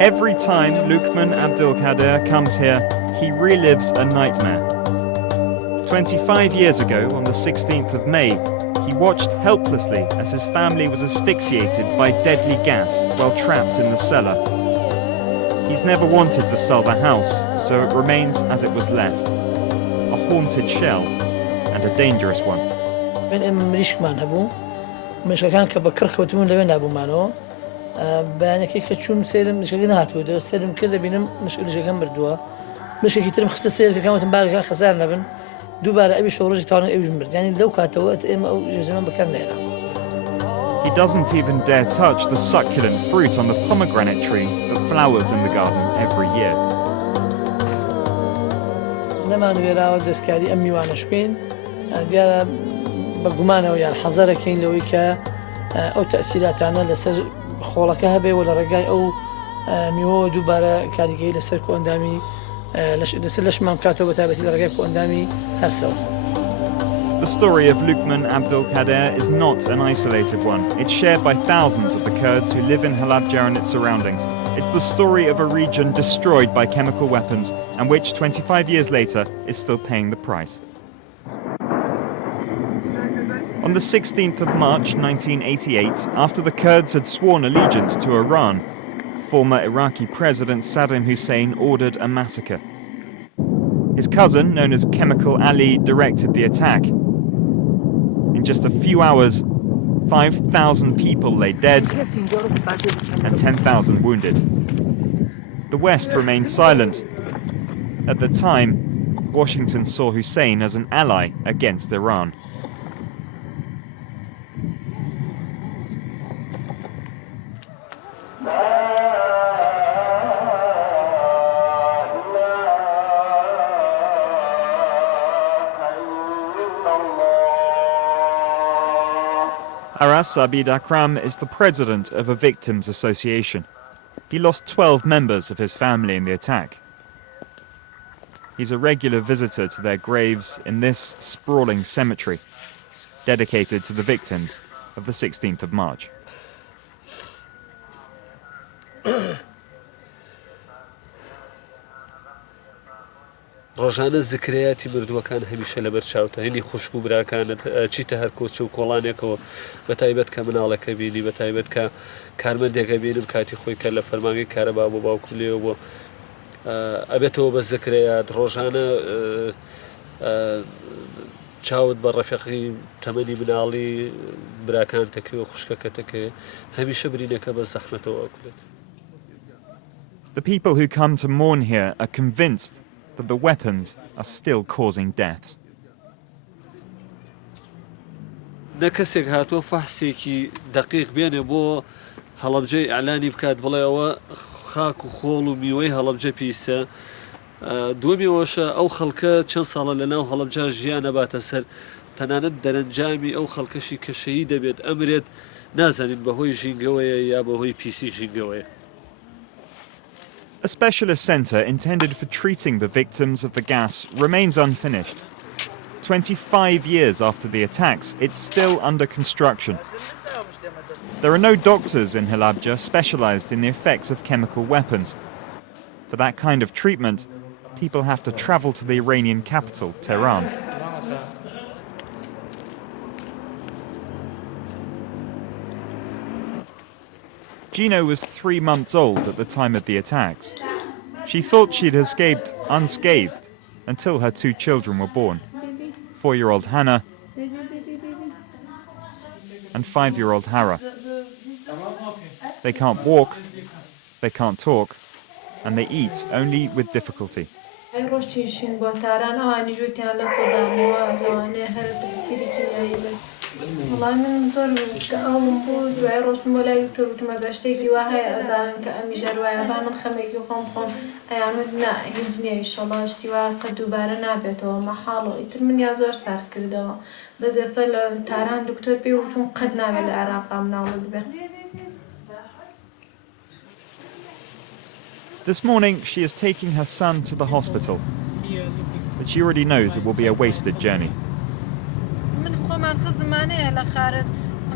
Every time Lukman Abdulkader comes here, he relives a nightmare. 25 years ago, on the 16th of May, he watched helplessly as his family was asphyxiated by deadly gas while trapped in the cellar. He's never wanted to sell the house, so it remains as it was left. A haunted shell, and a dangerous one. بەیانەکەی کە چوون سێرم مشکەکە نهاتبوو سێرم کرد دەبینم مشکەکەم بردووە مشکێکی ترم خستە سێر کەکەمەتم بارەکە خەسار نەبن دووبارە ئەوی شۆڕژی تاوانە ئەوژم برد یعنی لەو کاتەوە ئێمە ئەو ژێژەمە بەکار نێرا. He doesn't even dare touch the succulent fruit on the pomegranate tree that flowers in the garden every year. نەمانوێراوە دەستکاری ئەم میوانەش بکەین دیارە بە گومانەوە یان حەزەرەکەین لەوەی کە ئەو تەئسیراتانە لەسەر خۆڵەکە هەبێ و لە ڕێگای ئەو میوە دووبارە کاریگەری لەسەر کۆئەندامی لەسەر لەشمان بکاتەوە بەتایبەتی لە ڕێگای کۆئەندامی هەرسەوە. The story of Lukman Abdulkader is not an isolated one. It's shared by thousands of the Kurds who live in Halabja and its surroundings. It's the story of a region destroyed by chemical weapons and which 25 years later is still paying the price. On the 16th of March 1988, after the Kurds had sworn allegiance to Iran, former Iraqi President Saddam Hussein ordered a massacre. His cousin, known as Chemical Ali, directed the attack. In just a few hours, 5,000 people lay dead and 10,000 wounded. The West remained silent. At the time, Washington saw Hussein as an ally against Iran. Aras Abid Akram is the president of a victims association. He lost 12 members of his family in the attack. He's a regular visitor to their graves in this sprawling cemetery, dedicated to the victims of the 16th of March. ڕۆژانە زکرەیاتی مردووەکان هەمیشە لەبەر چاوتە هێنی خوشک و براکانت چیتە هەر کۆچە و کۆڵانێکەوە بەتایبەت کە مناڵەکە بینی بەتایبەت کە کارمەندێکە بینم کاتی خۆی کە لە فەرمانگەی کارەبا بۆ باوکو لێەوە بۆ ئەبێتەوە بە زکرەیات ڕۆژانە چاوت بە ڕەفیقی تەمەنی مناڵی براکان تەکەوە خوشکەکە تەکەوێ هەمیشە برینەکە بە زەحمەتەوە ئەکرێت. The people who come to mourn here are convinced that the weapons are still causing deaths. نە کەسێک هاتۆ فەحسێکی دەقیق بێنێ بۆ هەڵەبجەی ئەعلانی بکات بڵێ ئەوە خاک و خۆڵ و میوەی هەڵەبجە پیسە دووەمیەوەشە ئەو خەڵکە چەند ساڵە لەناو هەڵەبجا ژیان نەباتە سەر تەنانەت دەرەنجامی ئەو خەڵکەشی کە شەهید دەبێت ئەمرێت نازانین بەهۆی ژینگەوەیە یا بەهۆی پیسی ژینگەوەیە. A specialist centre intended for treating the victims of the gas remains unfinished. 25 years after the attacks, it's still under construction. There are no doctors in Halabja specialised in the effects of chemical weapons. For that kind of treatment, people have to travel to the Iranian capital, Tehran. Gino was 3 months old at the time of the attacks. She thought she'd escaped unscathed until her 2 children were born, 4-year-old Hannah and 5-year-old Hara. They can't walk, they can't talk, and they eat only with difficulty. والله من زور أول بود وعروش ولا يكتب ما قشتي وهاي أذان كأمي جروايا بعمل خميك وخم يعني ودنا يزني إن شاء الله اشتوا قد وبارنا بيته محله يتر من يزور صار كرده بس يصل تاران دكتور بيوتهم قد نعمل العراق عم نعمل به. This morning she is taking her son to the hospital, but she already knows it will be a wasted journey. من خزمانه لخارج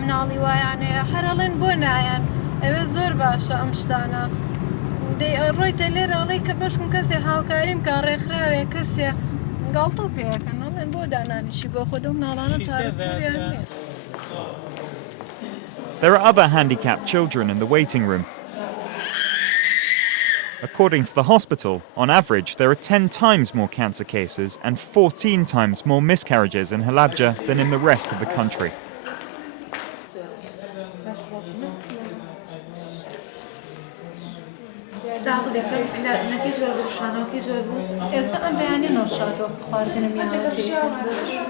مناڵی وایانەیە هەرەڵێن بۆ نایەن ئەوێ زۆر باشە ئەم شتانە ڕۆیتە لێرە ئەڵێ کە بەشم کەسێ هاوکاریم کە ڕێکخراوێ کەسێ گاڵتە پێەکەن ئەڵێن بۆ دانانیشی بۆ خۆ دەم ناڵانە چارەسەریان نییە. There are other handicapped children in the waiting room. According to the hospital, on average, there are 10 times more cancer cases and 14 times more miscarriages in Halabja than in the rest of the country. ئێستا ئەم بەیانی نەڕشاتەوە خواردنە میوانەکەیتە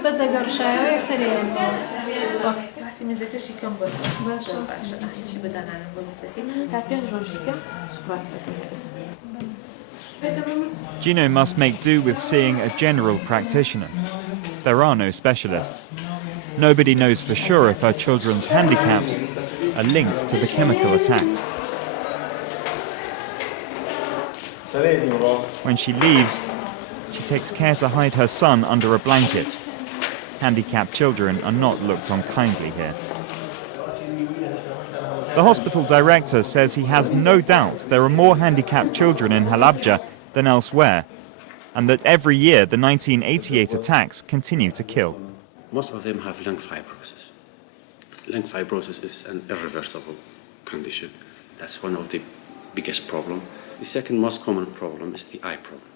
بەس ئەگەر ڕشایەوە یەکسەریان باسی مێزەکەشی کەم بووە باشە هیچی بەدانانم بۆ مێزەکەی تا پێنج ڕۆژێکە سوپاسەکەی. Gino must make do with seeing a general practitioner. There are no specialists. Nobody knows for sure if her children's handicaps are linked to the chemical attack. When she leaves, she takes care to hide her son under a blanket. Handicapped children are not looked on kindly here. The hospital director says he has no doubt there are more handicapped children in Halabja than elsewhere, and that every year the 1988 attacks continue to kill. Most of them have lung fibrosis. Lung fibrosis is an irreversible condition. That's one of the biggest problems. The second most common problem is the eye problem.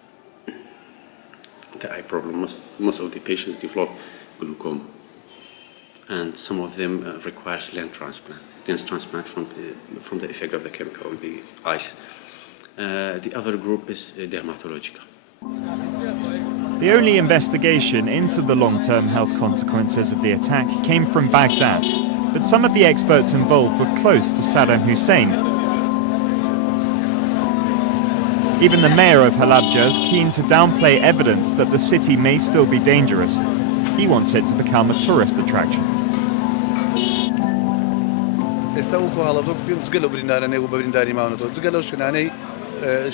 The eye problem, most of the patients develop glaucoma, and some of them requires lens transplant from the effect of the chemical in the eyes. The other group is dermatological. The only investigation into the long-term health consequences of the attack came from Baghdad, but some of the experts involved were close to Saddam Hussein. Even the mayor of Halabja is keen to downplay evidence that the city may still be dangerous. He wants it to become a tourist attraction.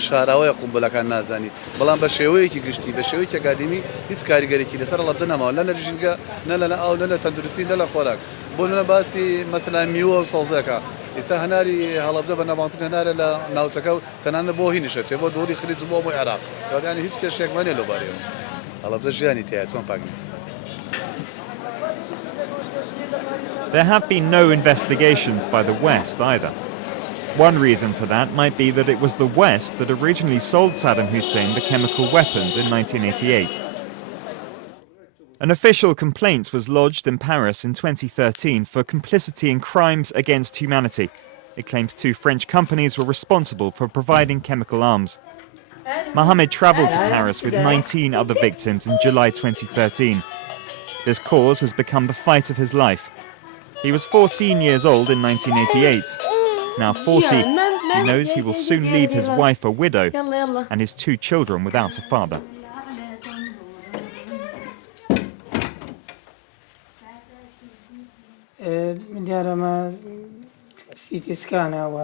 شاراوەیە قومبلەکان نازانی بەڵام بە شێوەیەکی گشتی بە شێوەیەکی ئەکادمی هیچ کاریگەرێکی لەسەر هەڵەبجە نەماوە لە نەرژینگە نە لە ئاو نە لە تەندروستی نە لە خۆراک بۆ نە باسی مەسەلا میوە و سەڵزەکە ئێستا هەناری هەڵەبجە بە نەبانترین هەنارە لە ناوچەکە و تەنانە بۆ هینیشە چێ بۆ دۆری خلیج بۆ بۆی عێراق یعنی هیچ کێشێکمان نیە لەبارەیەوە هەڵەبجە ژیانی تایە چۆن پاک نیە. There have been no investigations by the West either. One reason for that might be that it was the West that originally sold Saddam Hussein the chemical weapons in 1988. An official complaint was lodged in Paris in 2013 for complicity in crimes against humanity. It claims 2 French companies were responsible for providing chemical arms. Mohammed travelled to Paris with 19 other victims in July 2013. This cause has become the fight of his life. He was 14 years old in 1988. Now 40, he knows he will soon leave his wife a widow and his 2 children without a father. دیارەمە سیتی سکانە و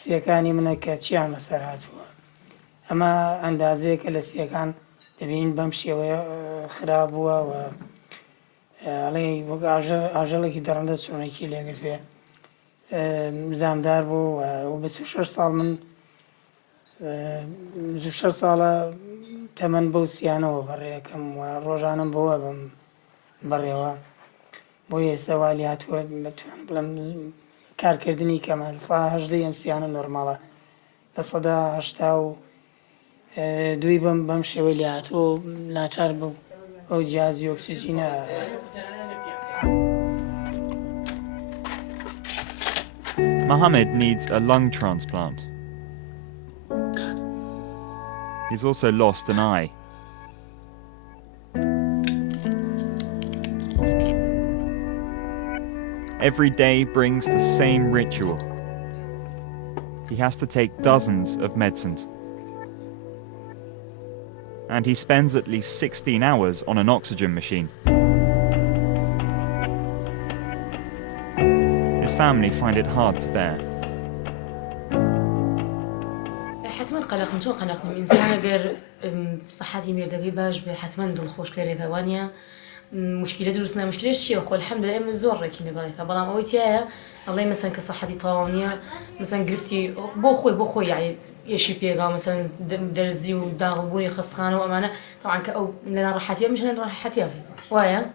سیەکانی منە کە چیان لەسەر هاتووە ئەمە ئەندازەیە کە لە سیەکان دەبینین بەم شێوەیە خراپ بووە و ئەڵێ وەک ئاژەڵێکی دەڕەندە چۆنێکی لێگرتوێ زامدار بوو و 26 ساڵ من 26 ساڵە تەمەن بەو سیانەوە بەڕێەکەم و ڕۆژانم بەوە بم بەڕێوە بۆ ئێستاوالی هاتووە بتوان بڵم کارکردنی کەمە هەژدەی ئەم سیانە نۆرماڵە لە سەدا 82 بەم شێوەی لێ هاتووە ناچار بوو ئەو جیازی ئۆکسیجینە. Mohammed needs a lung transplant. He's also lost an eye. Every day brings the same ritual. He has to take dozens of medicines. And he spends at least 16 hours on an oxygen machine. His family find it hard to bear. حتما قلقم چۆن قەلقم ئینسان ئەگەر سەحەتی مێردەکەی باش بێ حتما دڵخۆشکەرێکە وانە مشكلة درسنا مشكلة الشيء وخو الحمد لله من زور ركيني قالك بلام أويتيها الله مثلا كصحتي طاونية مثلا قرفتي بو خوي يعني يشي بيجا مثلا درزي وداغبوني خسخانة وأمانة طبعا كأو لنا راحتي مش لنا راحتي ويا.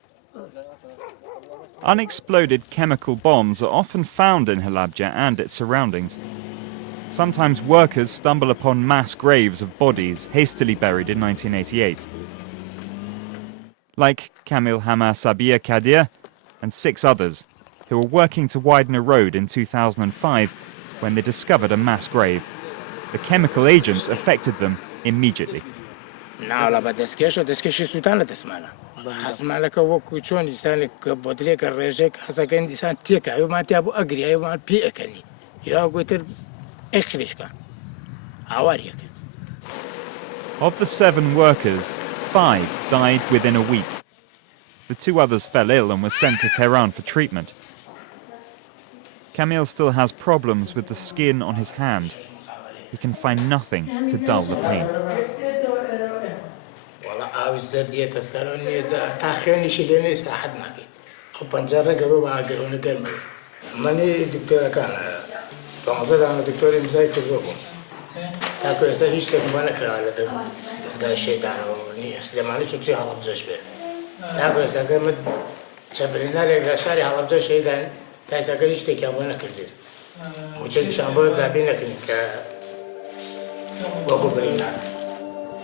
Unexploded chemical bombs are often found in Halabja and its surroundings. Sometimes workers stumble upon mass graves of bodies hastily buried in 1988. Like Kamil Hama Sabia Kadir and 6 others who were working to widen a road in 2005 when they discovered a mass grave. The chemical agents affected them immediately. Of the 7 workers, 5 died within a week. The 2 others fell ill and were sent to Tehran for treatment. Kamil still has problems with the skin on his hand. He can find nothing to dull the pain.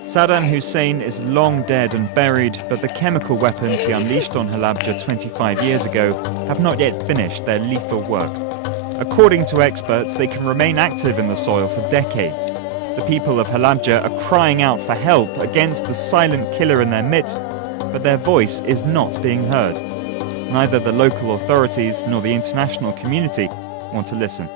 Saddam Hussein is long dead and buried, but the chemical weapons he unleashed on Halabja 25 years ago have not yet finished their lethal work. According to experts, they can remain active in the soil for decades. The people of Halabja are crying out for help against the silent killer in their midst, but their voice is not being heard. Neither the local authorities nor the international community want to listen.